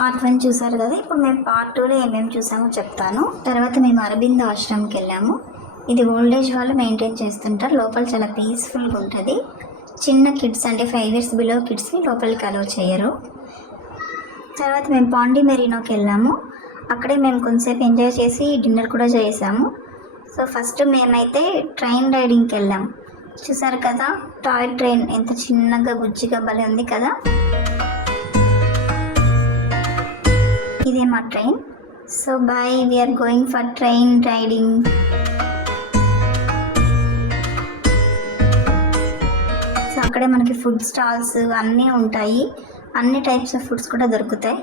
Part 1 చూసారు కదా. ఇప్పుడు మేము పార్ట్ 2లో ఏమేమి చూసామో చెప్తాను. తర్వాత మేము అరబిందో ఆశ్రమంకి వెళ్ళాము. ఇది ఓల్డ్ ఏజ్ వాళ్ళు మెయింటైన్ చేస్తుంటారు. లోపల చాలా పీస్ఫుల్గా ఉంటుంది. చిన్న కిడ్స్ అంటే 5 years బిలో కిడ్స్ని లోపలికి అలౌ చేయరు. తర్వాత మేము పాండి మెరీనోకి వెళ్ళాము. అక్కడే మేము కొంతసేపు ఎంజాయ్ చేసి డిన్నర్ కూడా చేసాము. సో ఫస్ట్ మేమైతే ట్రైన్ రైడింగ్కి వెళ్ళాము. చూసారు కదా టాయ్ ట్రైన్ ఎంత చిన్నగా బుజ్జిగా భలే ఉంది కదా. ఇదే మా train. So boy, we are going for train riding. So అక్కడే మనకి ఫుడ్ స్టాల్స్ అన్నీ ఉంటాయి. అన్ని టైప్స్ ఆఫ్ ఫుడ్స్ కూడా దొరుకుతాయి.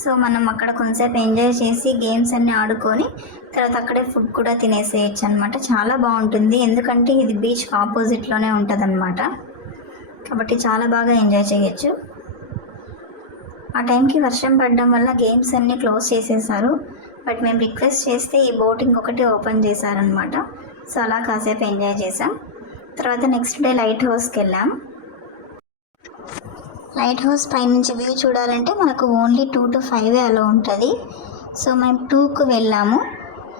సో మనం అక్కడ కొంతసేపు ఎంజాయ్ చేసి గేమ్స్ అన్నీ ఆడుకొని తర్వాత అక్కడే ఫుడ్ కూడా తినేసేయచ్చు అనమాట. చాలా బాగుంటుంది, ఎందుకంటే ఇది బీచ్కి ఆపోజిట్లోనే ఉంటుంది అనమాట. కాబట్టి చాలా బాగా ఎంజాయ్ చేయొచ్చు. ఆ టైంకి వర్షం పడడం వల్ల గేమ్స్ అన్నీ క్లోజ్ చేసేసారు. బట్ మేము రిక్వెస్ట్ చేస్తే ఈ బోటింగ్ ఒకటి ఓపెన్ చేశారనమాట. సో అలా కాసేపు ఎంజాయ్ చేసాం. తర్వాత నెక్స్ట్ డే లైట్ హౌస్కి వెళ్ళాం. లైట్ హౌస్ పైనుంచి వ్యూ చూడాలంటే మనకు ఓన్లీ 2 to 5 అలా ఉంటుంది. సో మేము 2కి వెళ్ళాము.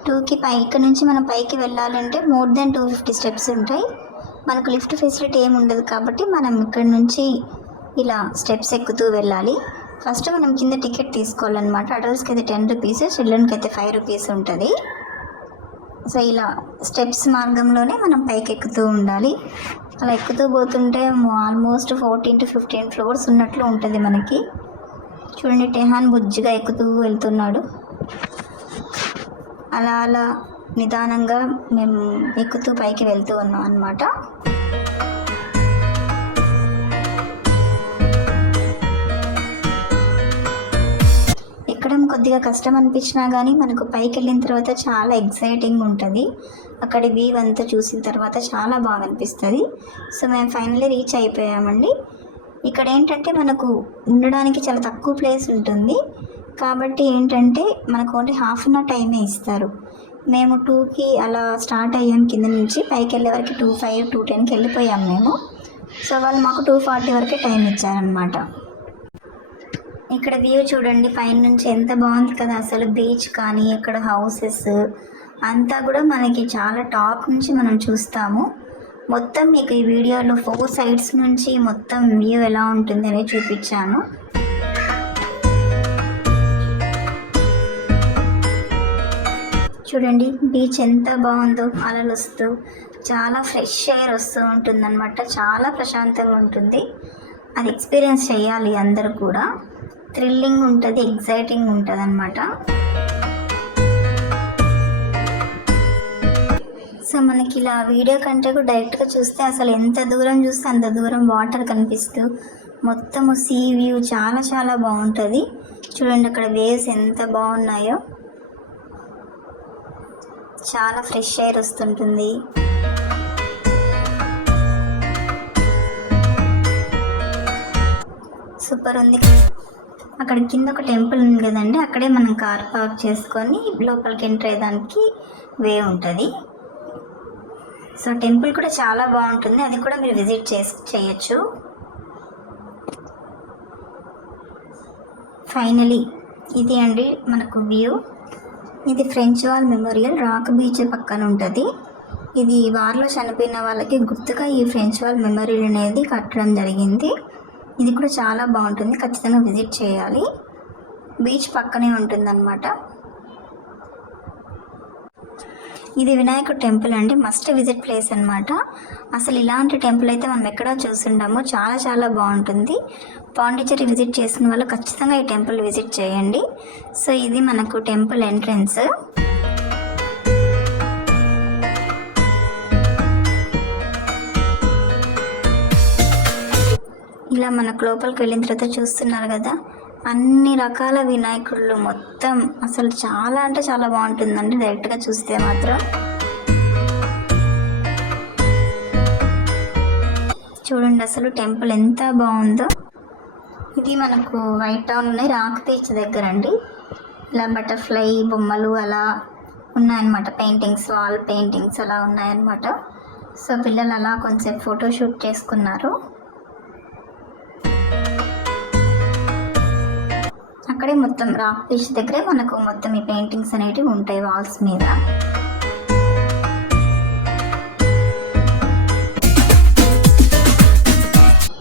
2కి ఇక్కడ నుంచి మనం పైకి వెళ్ళాలంటే మోర్ దెన్ 250 steps ఉంటాయి. మనకు లిఫ్ట్ ఫెసిలిటీ ఏమి ఉండదు కాబట్టి మనం ఇక్కడ నుంచి ఇలా స్టెప్స్ ఎక్కుతూ వెళ్ళాలి. ఫస్ట్ మనం కింద టికెట్ తీసుకోవాలన్నమాట. అడల్ట్స్కి అయితే 10 rupees, చిల్డ్రన్కి అయితే 5 rupees ఉంటుంది. సో ఇలా స్టెప్స్ మార్గంలోనే మనం పైకి ఎక్కుతూ ఉండాలి. అలా ఎక్కుతూ పోతుంటే ఆల్మోస్ట్ 14 to 15 floors ఉన్నట్లు ఉంటుంది మనకి. చూడండి, టెహాన్ బుజ్జిగా ఎక్కుతూ వెళ్తున్నాడు. అలా అలా నిదానంగా మేము ఎక్కుతూ పైకి వెళ్తూ ఉన్నాం అన్నమాట. ఎక్కడం కొద్దిగా కష్టం అనిపించినా కానీ మనకు పైకి వెళ్ళిన తర్వాత చాలా ఎగ్జైటింగ్ ఉంటుంది. అక్కడ వ్యూ అంతా చూసిన తర్వాత చాలా బాగా అనిపిస్తుంది. సో మేము ఫైనల్లీ రీచ్ అయిపోయామండి. ఇక్కడ ఏంటంటే మనకు ఉండడానికి చాలా తక్కువ ప్లేస్ ఉంటుంది కాబట్టి ఏంటంటే మనకు ఓన్లీ ½ an hour టైమే ఇస్తారు. మేము 2కి అలా స్టార్ట్ అయ్యాం. కింద నుంచి పైకి వెళ్ళే వరకు 2:05, 2:10కి వెళ్ళిపోయాం మేము. సో వాళ్ళు మాకు 2:40 వరకే టైం ఇచ్చారనమాట. ఇక్కడ వ్యూ చూడండి పైన నుంచి ఎంత బాగుంది కదా. అసలు బీచ్ కానీ ఇక్కడ హౌసెస్ అంతా కూడా మనకి చాలా టాప్ నుంచి మనం చూస్తాము. మొత్తం మీకు ఈ వీడియోలో 4 sides నుంచి మొత్తం వ్యూ ఎలా ఉంటుంది అనేది చూపించాను. చూడండి బీచ్ ఎంత బాగుందో, అలలు వస్తూ చాలా ఫ్రెష్ ఎయిర్ వస్తూ ఉంటుంది అనమాట. చాలా ప్రశాంతంగా ఉంటుంది. అది ఎక్స్పీరియన్స్ చేయాలి అందరూ కూడా. థ్రిల్లింగ్ ఉంటుంది, ఎగ్జైటింగ్ ఉంటుంది అనమాట. సో మనకి ఇలా వీడియో కంటే కూడా డైరెక్ట్గా చూస్తే అసలు ఎంత దూరం చూస్తే అంత దూరం వాటర్ కనిపిస్తూ మొత్తము సీ వ్యూ చాలా చాలా బాగుంటుంది. చూడండి అక్కడ వేవ్స్ ఎంత బాగున్నాయో. చాలా ఫ్రెష్ ఎయిర్ వస్తుంటుంది. సూపర్ ఉంది. అక్కడ కింద ఒక టెంపుల్ ఉంది కదండి, అక్కడే మనం కార్ పార్క్ చేసుకొని లోపలికి ఎంటర్ అయ్యేదానికి వే ఉంటుంది. సో టెంపుల్ కూడా చాలా బాగుంటుంది, అది కూడా మీరు విజిట్ చేయొచ్చు. ఫైనలీ ఇది అండి మనకు వ్యూ. ఇది French wall memorial, rock beach పక్కన ఉంటుంది. ఇది వార్లో చనిపోయిన వాళ్ళకి గుర్తుగా ఈ ఫ్రెంచ్ వాల్ మెమోరియల్ అనేది కట్టడం జరిగింది. ఇది కూడా చాలా బాగుంటుంది, ఖచ్చితంగా విజిట్ చేయాలి. బీచ్ పక్కనే ఉంటుందన్నమాట. ఇది వినాయకుడు టెంపుల్ అండి, మస్ట్ విజిట్ ప్లేస్ అనమాట. అసలు ఇలాంటి టెంపుల్ అయితే మనం ఎక్కడా చూస్తుంటాము. చాలా చాలా బాగుంటుంది. పాండిచ్చేరి విజిట్ చేసిన వాళ్ళు ఖచ్చితంగా ఈ టెంపుల్ విజిట్ చేయండి. సో ఇది మనకు టెంపుల్ ఎంట్రన్స్. ఇలా మనకు లోపలికి వెళ్ళిన తర్వాత చూస్తున్నారు కదా అన్ని రకాల వినాయకుళ్ళు మొత్తం. అసలు చాలా అంటే చాలా బాగుంటుందండి డైరెక్ట్గా చూస్తే మాత్రం. చూడండి అసలు టెంపుల్ ఎంత బాగుందో. ఇది మనకు వైట్ టౌన్ ఉన్నాయి రాక్ బీచ్ దగ్గర అండి. ఇలా బటర్ఫ్లై బొమ్మలు అలా ఉన్నాయన్నమాట, పెయింటింగ్స్, వాల్ పెయింటింగ్స్ అలా ఉన్నాయన్నమాట. సో పిల్లలు అలా కొంచెం ఫోటోషూట్ చేసుకున్నారు. అక్కడే మొత్తం రాక్ బీచ్ దగ్గరే మనకు మొత్తం ఈ పెయింటింగ్స్ అనేటివి ఉంటాయి వాల్స్ మీద.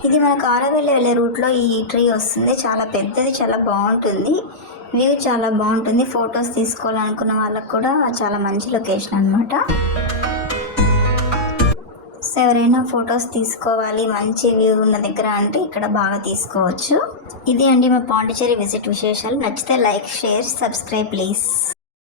ఇది మనకు ఆరవెల్లి వెళ్ళే రూట్లో ఈ ట్రీ వస్తుంది. చాలా పెద్దది, చాలా బాగుంటుంది. వ్యూ చాలా బాగుంటుంది. ఫొటోస్ తీసుకోవాలనుకున్న వాళ్ళకు కూడా చాలా మంచి లొకేషన్ అనమాట. సో ఎవరైనా ఫొటోస్ తీసుకోవాలి మంచి వ్యూ ఉన్న దగ్గర అంటే ఇక్కడ బాగా తీసుకోవచ్చు. ఇది అండి మా పాండిచ్చేరి విజిట్ విశేషాలు. నచ్చితే లైక్, షేర్, సబ్స్క్రైబ్ ప్లీజ్.